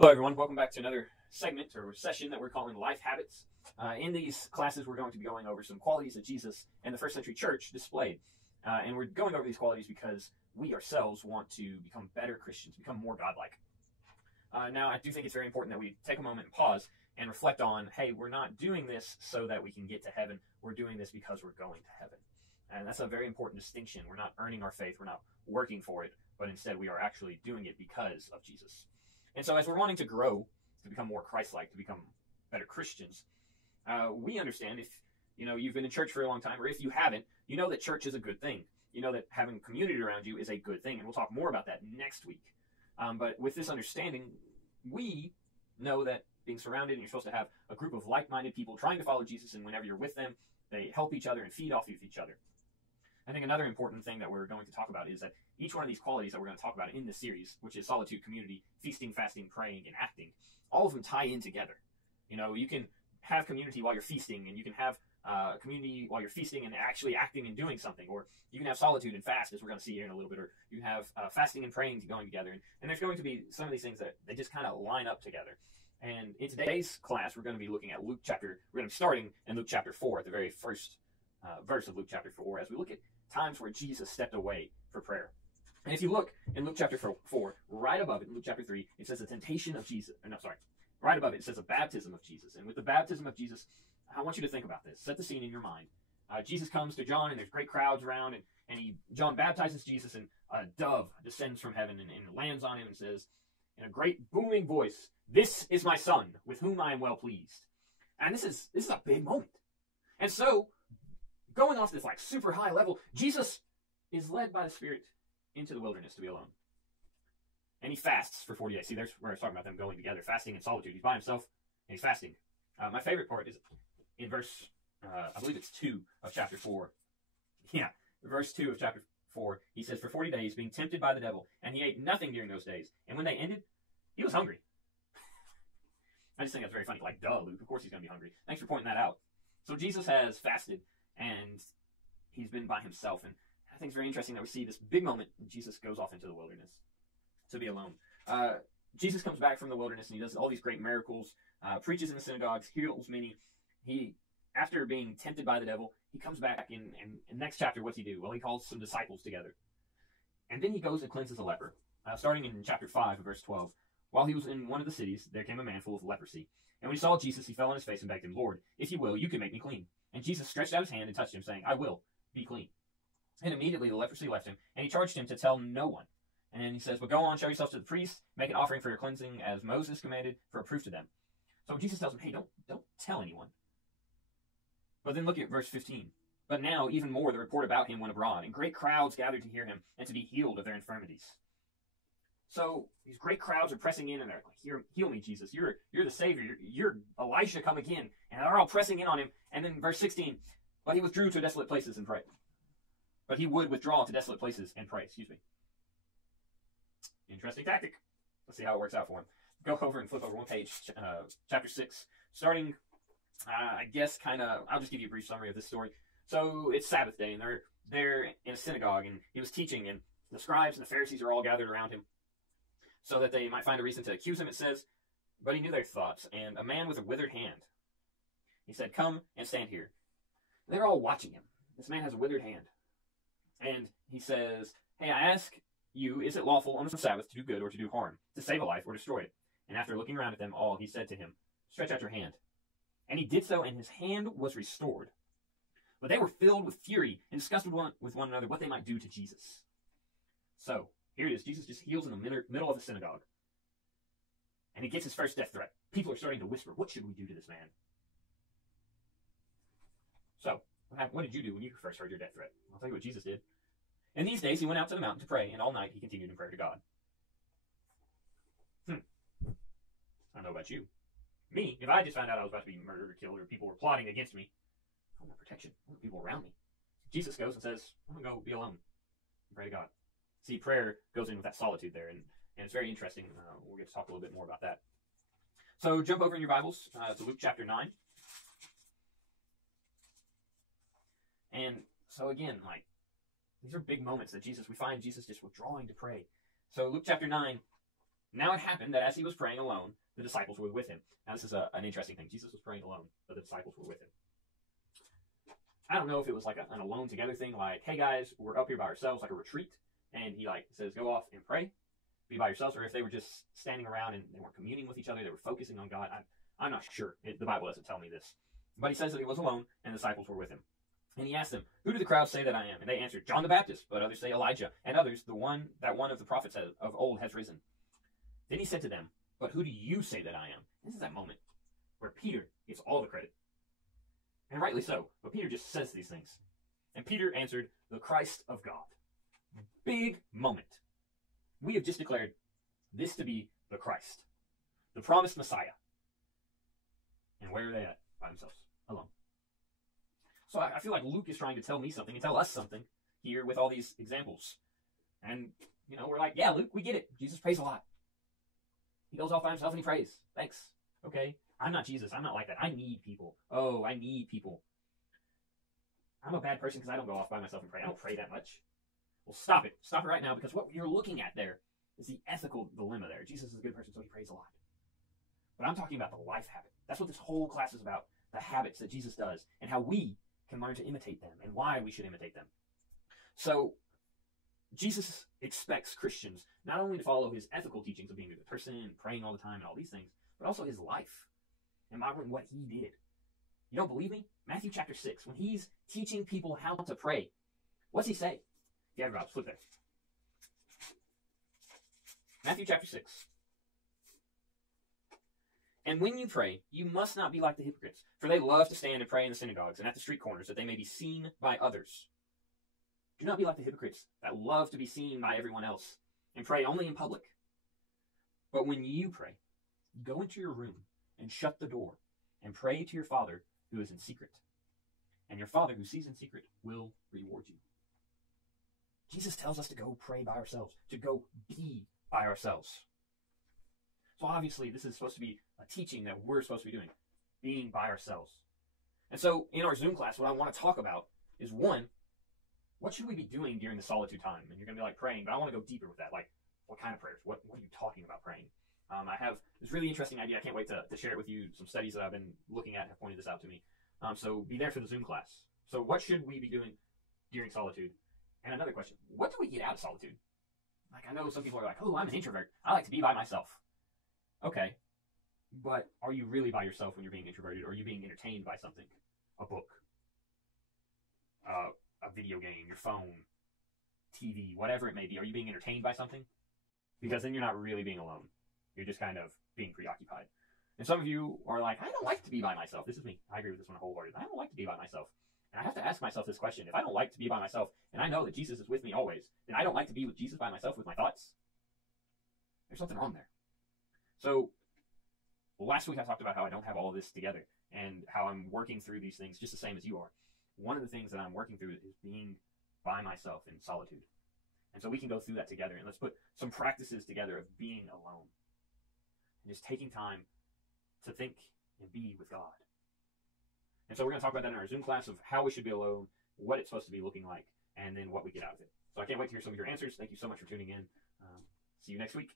Hello, everyone. Welcome back to another segment or session that we're calling Life Habits. In these classes, we're going to be going over some qualities that Jesus and the first century church displayed. And we're going over these qualities because we ourselves want to become better Christians, become more godlike. Now, I do think it's very important that we take a moment and pause and reflect on, hey, we're not doing this so that we can get to heaven. We're doing this because we're going to heaven. And that's a very important distinction. We're not earning our faith. We're not working for it, but instead we are actually doing it because of Jesus. And so as we're wanting to grow, to become more Christ-like, to become better Christians, we understand if you've been in church for a long time, or if you haven't, you know that church is a good thing. You know that having community around you is a good thing, and we'll talk more about that next week. But with this understanding, we know that being surrounded, and you're supposed to have a group of like-minded people trying to follow Jesus, and whenever you're with them, they help each other and feed off of each other. I think another important thing that we're going to talk about is that each one of these qualities that we're going to talk about in this series, which is solitude, community, feasting, fasting, praying, and acting, all of them tie in together. You can have community while you're feasting, and you can have community while you're feasting and actually acting and doing something, or you can have solitude and fast, as we're going to see here in a little bit, or you can have fasting and praying going together. And there's going to be some of these things that they just kind of line up together. And in today's class, we're going to be looking at we're going to be starting in Luke chapter 4, at the very first verse of Luke chapter 4, as we look at times where Jesus stepped away for prayer. And if you look in Luke chapter 4, right above it, in Luke chapter 3, it says the temptation of Jesus. Right above it, it says the baptism of Jesus. And with the baptism of Jesus, I want you to think about this. Set the scene in your mind. Jesus comes to John, and there's great crowds around, and John baptizes Jesus, and a dove descends from heaven and lands on him and says, in a great booming voice, "This is my son, with whom I am well pleased." And this is a big moment. And so, going off this super high level, Jesus is led by the Spirit into the wilderness to be alone. And he fasts for 40 days. See, there's where I was talking about them going together, fasting and solitude. He's by himself, and he's fasting. My favorite part is in verse, I believe it's 2 of chapter 4. Yeah, verse 2 of chapter 4, he says, "For 40 days, being tempted by the devil, and he ate nothing during those days. And when they ended, he was hungry." I just think that's very funny. Duh, Luke, of course he's going to be hungry. Thanks for pointing that out. So Jesus has fasted, and he's been by himself. And I think it's very interesting that we see this big moment when Jesus goes off into the wilderness to be alone. Jesus comes back from the wilderness, and he does all these great miracles, preaches in the synagogues, heals many. After being tempted by the devil, he comes back, and next chapter, what's he do? Well, he calls some disciples together. And then he goes and cleanses a leper. Starting in chapter 5, verse 12. "While he was in one of the cities, there came a man full of leprosy. And when he saw Jesus, he fell on his face and begged him, 'Lord, if you will, you can make me clean.' And Jesus stretched out his hand and touched him, saying, 'I will, be clean.' And immediately the leprosy left him, and he charged him to tell no one. And he says, 'But go on, show yourself to the priest, make an offering for your cleansing, as Moses commanded, for a proof to them.' So Jesus tells him, hey, don't tell anyone. But then look at verse 15. 'But now, even more, the report about him went abroad, and great crowds gathered to hear him and to be healed of their infirmities.'" So these great crowds are pressing in, and they're like, "Heal me, Jesus. You're the Savior. You're Elisha come again." And they're all pressing in on him. And then verse 16, "But he withdrew to desolate places and prayed." But he would withdraw to desolate places and pray. Interesting tactic. Let's see how it works out for him. Go over and flip over one page, chapter 6. Starting, I'll just give you a brief summary of this story. So it's Sabbath day, and they're in a synagogue, and he was teaching, and the scribes and the Pharisees are all gathered around him, so that they might find a reason to accuse him, it says. But he knew their thoughts, and a man with a withered hand, he said, "Come and stand here." And they're all watching him. This man has a withered hand. And he says, "Hey, I ask you, is it lawful on the Sabbath to do good or to do harm, to save a life or destroy it?" And after looking around at them all, he said to him, "Stretch out your hand." And he did so, and his hand was restored. But they were filled with fury and discussed with one another what they might do to Jesus. So, here it is. Jesus just heals in the middle of the synagogue. And he gets his first death threat. People are starting to whisper, "What should we do to this man?" So, what did you do when you first heard your death threat? I'll tell you what Jesus did. "In these days he went out to the mountain to pray, and all night he continued in prayer to God." I don't know about you. Me, if I just found out I was about to be murdered or killed, or people were plotting against me, I want protection. I want people around me. Jesus goes and says, "I'm going to go be alone and pray to God." See, prayer goes in with that solitude there, and it's very interesting. We'll get to talk a little bit more about that. So jump over in your Bibles to Luke chapter 9. And so again, these are big moments that we find Jesus just withdrawing to pray. So Luke chapter 9, Now it happened that as he was praying alone, the disciples were with him. Now this is an interesting thing. Jesus was praying alone, but the disciples were with him. I don't know if it was like an alone together thing, like, hey guys, we're up here by ourselves, like a retreat, and he like says, go off and pray, be by yourselves, or if they were just standing around and they weren't communing with each other, they were focusing on God. I'm not sure. The Bible doesn't tell me this. But he says that he was alone, and the disciples were with him. And he asked them, who do the crowds say that I am? And they answered, John the Baptist, but others say Elijah, and others, one of the prophets of old has risen. Then he said to them, but who do you say that I am? This is that moment where Peter gets all the credit. And rightly so, but Peter just says these things. And Peter answered, the Christ of God. Big moment. We have just declared this to be the Christ, the promised Messiah. And where are they at? By themselves, alone. So I feel like Luke is trying to tell me something and tell us something here with all these examples. And, we're like, yeah, Luke, we get it. Jesus prays a lot. He goes off by himself and he prays. Thanks. Okay. I'm not Jesus. I'm not like that. I need people. Oh, I need people. I'm a bad person because I don't go off by myself and pray. I don't pray that much. Well, stop it. Stop it right now, because what you're looking at there is the ethical dilemma there. Jesus is a good person, so he prays a lot. But I'm talking about the life habit. That's what this whole class is about. The habits that Jesus does and how we can learn to imitate them and why we should imitate them. So Jesus expects Christians not only to follow his ethical teachings of being a good person and praying all the time and all these things, but also his life and modeling what he did. You don't believe me? Matthew chapter 6, when he's teaching people how to pray, what's he say? If you have your Bibles, flip there. Matthew chapter 6. And when you pray, you must not be like the hypocrites, for they love to stand and pray in the synagogues and at the street corners, that they may be seen by others. Do not be like the hypocrites that love to be seen by everyone else and pray only in public. But when you pray, go into your room and shut the door and pray to your Father who is in secret. And your Father who sees in secret will reward you. Jesus tells us to go pray by ourselves, to go be by ourselves. So obviously this is supposed to be a teaching that we're supposed to be doing, being by ourselves. And so in our Zoom class, what I want to talk about is, one, what should we be doing during the solitude time? And you're going to be like praying, but I want to go deeper with that. Like, what kind of prayers? What are you talking about praying? I have this really interesting idea. I can't wait to share it with you. Some studies that I've been looking at have pointed this out to me. So be there for the Zoom class. So what should we be doing during solitude? And another question, what do we get out of solitude? Like, I know some people are like, oh, I'm an introvert. I like to be by myself. Okay, but are you really by yourself when you're being introverted? Or are you being entertained by something? A book, a video game, your phone, TV, whatever it may be. Are you being entertained by something? Because then you're not really being alone. You're just kind of being preoccupied. And some of you are like, I don't like to be by myself. This is me. I agree with this one wholeheartedly. I don't like to be by myself. And I have to ask myself this question. If I don't like to be by myself, and I know that Jesus is with me always, then I don't like to be with Jesus by myself with my thoughts. There's something wrong there. So last week I talked about how I don't have all of this together and how I'm working through these things just the same as you are. One of the things that I'm working through is being by myself in solitude. And so we can go through that together, and let's put some practices together of being alone and just taking time to think and be with God. And so we're going to talk about that in our Zoom class of how we should be alone, what it's supposed to be looking like, and then what we get out of it. So I can't wait to hear some of your answers. Thank you so much for tuning in. See you next week.